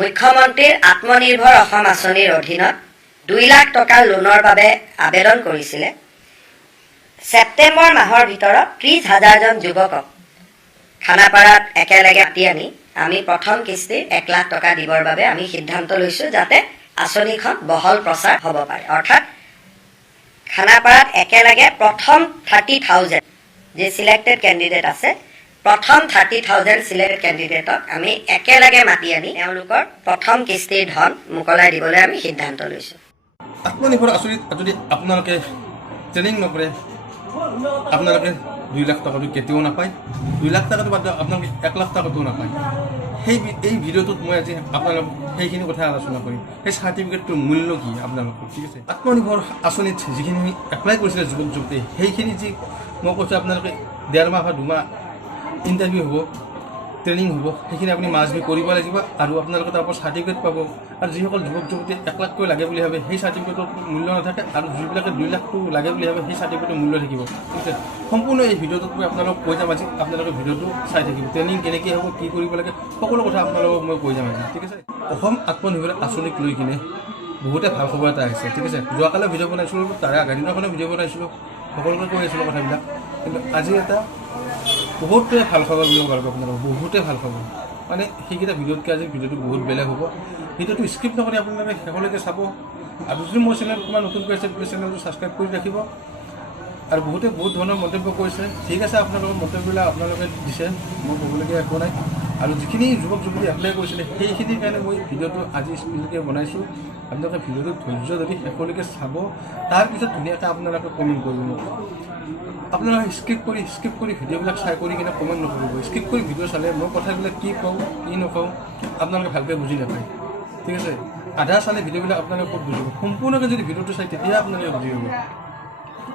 মুখ্যমন্ত্ৰীৰ আত্মনিৰ্ভৰ অসম আঁচনিৰ অধীনত 2 লাখ টকাৰ লোনৰ বাবে আবেদন কৰিছিলে। ছেপ্টেম্বৰ মাহৰ ভিতৰত 30,000 জন যুৱকক খানাপাৰাত একেলগে মাতি আনি আমি প্ৰথম কিস্তিৰ 1 লাখ টকা দিবৰ বাবে আমি সিদ্ধান্ত লৈছোঁ, যাতে আঁচনিখন বহল প্ৰচাৰ হ'ব পাৰে। অৰ্থাৎ খানাপাৰাত একেলগে প্ৰথম 30,000 যে সিলেক্টেড কেণ্ডিডেট আছে, প্ৰথম 30,000 সিলেক্টেড কেণ্ডিডেটক আমি একেলগে মাতি আনি তেওঁলোকৰ প্ৰথম কিস্তিৰ ধন মোকলাই দিবলৈ আমি সিদ্ধান্ত লৈছোঁ। আত্মনিৰ্ভৰ আঁচনিত যদি আপোনালোকে ট্ৰেইনিং নকৰে, আপোনালোকে 2 লাখ টকাটো কেতিয়াও নাপায়। 2 লাখ টকাটো বাদ দিয়ক, আপোনালোকে 1 লাখ টকাটোও নাপায়। এই ভিডিঅ'টোত মই আজি আপোনালোক সেইখিনি কথা আলোচনা কৰিম। সেই চাৰ্টিফিকেটটোৰ মূল্য কি আপোনালোকৰ, ঠিক আছে? আত্মনিৰ্ভৰ আঁচনিত যিখিনি এপ্লাই কৰিছিলে যুৱক যুৱতীয়ে, সেইখিনি যি মই কৈছোঁ আপোনালোকে 1.5 মাহ বা 2 মাহ ইণ্টাৰভিউ হ'ব, ট্ৰেইনিং হ'ব, সেইখিনি আপুনি মাষ্ট বি কৰিব লাগিব আৰু আপোনালোকে তাৰ পৰা চাৰ্টিফিকেট পাব। আৰু যিসকল যুৱক যুৱতী 1 লাখকৈ লাগে বুলি ভাবে, সেই চাৰ্টিফিকেটৰ মূল্য নাথাকে, আৰু যিবিলাকে 2 লাখটো লাগে বুলি ভাবে সেই চাৰ্টিফিকেটৰ মূল্য থাকিব, ঠিক আছে? সম্পূৰ্ণ এই ভিডিঅ'টোত মই আপোনালোকক কৈ যাম আজি। আপোনালোকে ভিডিঅ'টো চাই থাকিব, ট্ৰেইনিং কেনেকৈ হ'ব, কি কৰিব লাগে, সকলো কথা আপোনালোকক মই কৈ যাম আজি, ঠিক আছে? অসম আত্মনিৰ্ভৰ আঁচনিক লৈ কিনে বহুতে ভাল খবৰ এটা আহিছে, ঠিক আছে? যোৱাকালে ভিডিঅ' বনাইছিলোঁ, তাৰে আগৰ দিনাখনে ভিডিঅ' বনাইছিলোঁ, সকলোকে কৈ আছিলোঁ কথাবিলাক। কিন্তু আজি এটা বহুতে ভাল খবৰ বুলিব পাৰোঁ আপোনালোকক, বহুতে ভাল খবৰ। মানে সেইকেইটা ভিডিঅ'তকৈ আজি ভিডিঅ'টো বহুত বেলেগ হ'ব। ভিডিঅ'টো স্কিপ নকৰি আপোনালোকে শেষলৈকে চাব। আৰু যদি মোৰ চেনেল অকণমান নতুনকৈ আছে, চেনেলটো ছাবস্ক্ৰাইব কৰি ৰাখিব। আৰু বহুতে বহুত ধৰণৰ মন্তব্য কৰিছে, ঠিক আছে, আপোনালোকৰ মন্তব্যবিলাক আপোনালোকে দিছে, মই ক'বলগীয়া একো নাই। আৰু যিখিনি যুৱক যুৱতী এপ্লাই কৰিছিলে, সেইখিনিৰ কাৰণে মই ভিডিঅ'টো আজি স্পেচিয়েলকৈ বনাইছোঁ। আপোনালোকে ভিডিঅ'টো ধৈৰ্য যদি শেষলৈকে চাব, তাৰপিছত ধুনীয়াকৈ আপোনালোকে কমেণ্ট কৰিব মোক। আপোনালোকে স্কিপ কৰি ভিডিঅ'বিলাক চাই কৰি কিনে কমেণ্ট নকৰিব। স্কিপ কৰি ভিডিঅ' চালে মই কথাবিলাক কি কওঁ কি নকওঁ আপোনালোকে ভালকৈ বুজি নাপায়, ঠিক আছে? আধা চালে ভিডিঅ'বিলাক আপোনালোকে ক'ত বুজিব? সম্পূৰ্ণকৈ যদি ভিডিঅ'টো চাই তেতিয়া আপোনালোকে বুজি পাব,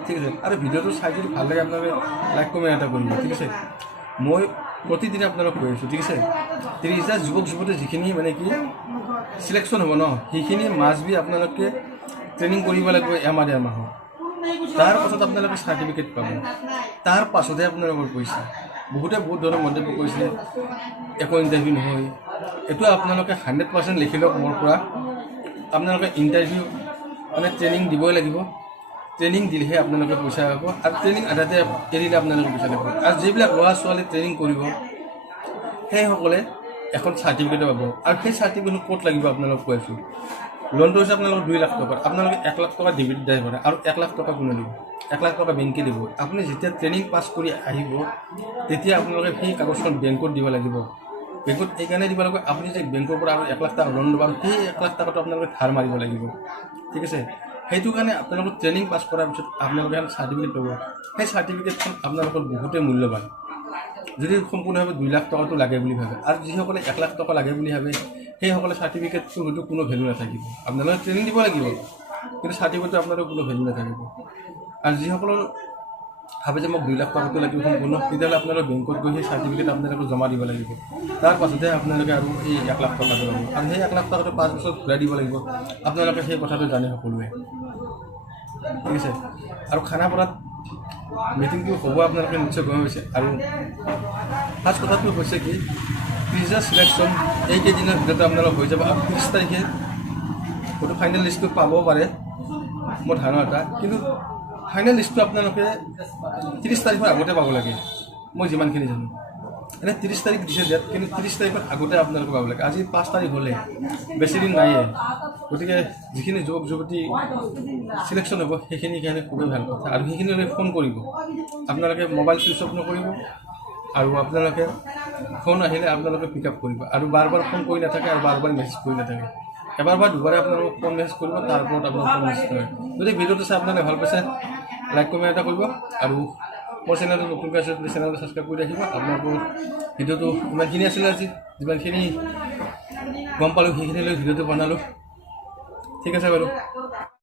ঠিক আছে? আৰু ভিডিঅ'টো চাই যদি ভাল লাগে আপোনালোকে লাইক কমেণ্ট এটা কৰিব, ঠিক আছে? মই প্ৰতিদিনে আপোনালোক কৈ আছোঁ, ঠিক আছে? 30,000 যুৱক যুৱতী যিখিনি মানে কি চিলেকশ্যন হ'ব ন, সেইখিনি মাষ্ট বি আপোনালোকে ট্ৰেইনিং কৰিব লাগিব 1 মাহ 1.5 মাহৰ। তাৰ পাছত আপোনালোকে চাৰ্টিফিকেট পাব, তাৰ পাছতহে আপোনালোকৰ পইচা। বহুতে বহুত ধৰণৰ মন্তব্য কৰিছে, একো ইণ্টাৰভিউ নহয়। এইটো আপোনালোকে 100% লিখি লওক মোৰ পৰা। আপোনালোকে ইণ্টাৰভিউ মানে ট্ৰেইনিং দিবই লাগিব। ট্ৰেইনিং দিলেহে আপোনালোকে পইচা পাব, আৰু ট্ৰেইনিং আধাতে এৰিলে আপোনালোকে পইচা নাপাব। আৰু যিবিলাক ল'ৰা ছোৱালী ট্ৰেইনিং কৰিব, সেইসকলে এখন চাৰ্টিফিকেট পাব। আৰু সেই চাৰ্টিফিকেটটো ক'ত লাগিব আপোনালোকক কৈ আছোঁ। লোনটো হৈছে আপোনালোকৰ 2 লাখ টকা। আপোনালোকে 1 লাখ টকা ডিপ'জিট দিব পাৰে, আৰু 1 লাখ টকা কোনে দিব? 1 লাখ টকা বেংকে দিব। আপুনি যেতিয়া ট্ৰেইনিং পাছ কৰি আহিব, তেতিয়া আপোনালোকে সেই কাগজখন বেংকত দিব লাগিব। বেংকত এইকাৰণে দিব লাগিব, আপুনি যে বেংকৰ পৰা আৰু 1 লাখ টকা লোন ল'ব, সেই 1 লাখ টকাটো আপোনালোকে ধাৰ মাৰিব লাগিব, ঠিক আছে? সেইটো কাৰণে আপোনালোকে ট্ৰেইনিং পাছ কৰাৰ পিছত আপোনালোকে এখন চাৰ্টিফিকেট পাব। সেই চাৰ্টিফিকেটখন আপোনালোকৰ বহুতেই মূল্যৱান। যদি সম্পূৰ্ণভাৱে 2 লাখ টকাটো লাগে বুলি ভাবে, আৰু যিসকলে 1 লাখ টকা লাগে বুলি ভাবে, সেইসকলে চাৰ্টিফিকেটটো হয়তো কোনো ভেলু নাথাকিব। আপোনালোকে ট্ৰেইনিং দিব লাগিব, কিন্তু চাৰ্টিফিকেটটো আপোনালোকৰ কোনো ভেলু নাথাকিব। আৰু যিসকলৰ ভাবে যে মোক 2 লাখ টকাটো লাগিব সম্পূৰ্ণ, তেতিয়াহ'লে আপোনালোকে বেংকত গৈ সেই চাৰ্টিফিকেট আপোনালোকে জমা দিব লাগিব। তাৰ পাছতহে আপোনালোকে আৰু এই 1 লাখ টকাটো পাব। আৰু সেই 1 লাখ টকাটো 5 বছৰত ঘূৰাই দিব লাগিব। আপোনালোকে সেই কথাটো জানে সকলোৱে, ঠিক আছে? আৰু খানাপাৰাত মিটিংটো হ'ব আপোনালোকে নিশ্চয় গম পাইছে। আৰু ফাৰ্ষ্ট কথাটো হৈছে কি, 30,000 চিলেকশ্যন এইকেইদিনৰ ভিতৰতে আপোনালোক হৈ যাব। আৰু 30 তাৰিখে হয়তো ফাইনেল লিষ্টটো পাব পাৰে, মোৰ ধাৰণা এটা। কিন্তু ফাইনেল লিষ্টটো আপোনালোকে 30 তাৰিখৰ আগতে পাব লাগে, মই যিমানখিনি জানো। এনে 30 তাৰিখ দিছে ডেট, কিন্তু 30 তাৰিখৰ আগতে আপোনালোকে পাব লাগে। আজি 5 তাৰিখ হ'লে, বেছিদিন নাইয়ে। গতিকে যিখিনি যুৱক যুৱতী চিলেকশ্যন হ'ব, সেইখিনি কাৰণে খুবেই ভাল কথা। আৰু সেইখিনিলৈ ফোন কৰিব, আপোনালোকে মোবাইল চুইচ অফ নকৰিব। আৰু আপোনালোকে ফোন আহিলে আপোনালোকে পিক আপ কৰিব, আৰু বাৰ বাৰ ফোন কৰি নাথাকে, আৰু বাৰ বাৰ মেছেজ কৰি নাথাকে। এবাৰ বা দুবাৰে আপোনালোকক ফোন মেছেজ কৰিব, তাৰ ওপৰত আপোনালোক ফোন মেছেজ কৰে। যদি ভিডিঅ'টো চাই আপোনালোকে ভাল পাইছে, লাইক কমেণ্ট এটা কৰিব। আৰু মোৰ চেনেলটো নতুনকৈ আছে, চেনেলটো ছাবস্ক্ৰাইব কৰি ৰাখিব। আপোনালোকৰ ভিডিঅ'টো ইমানখিনি আছিলে আজি, যিমানখিনি গম পালোঁ সেইখিনিলৈ ভিডিঅ'টো বনালোঁ, ঠিক আছে বাৰু।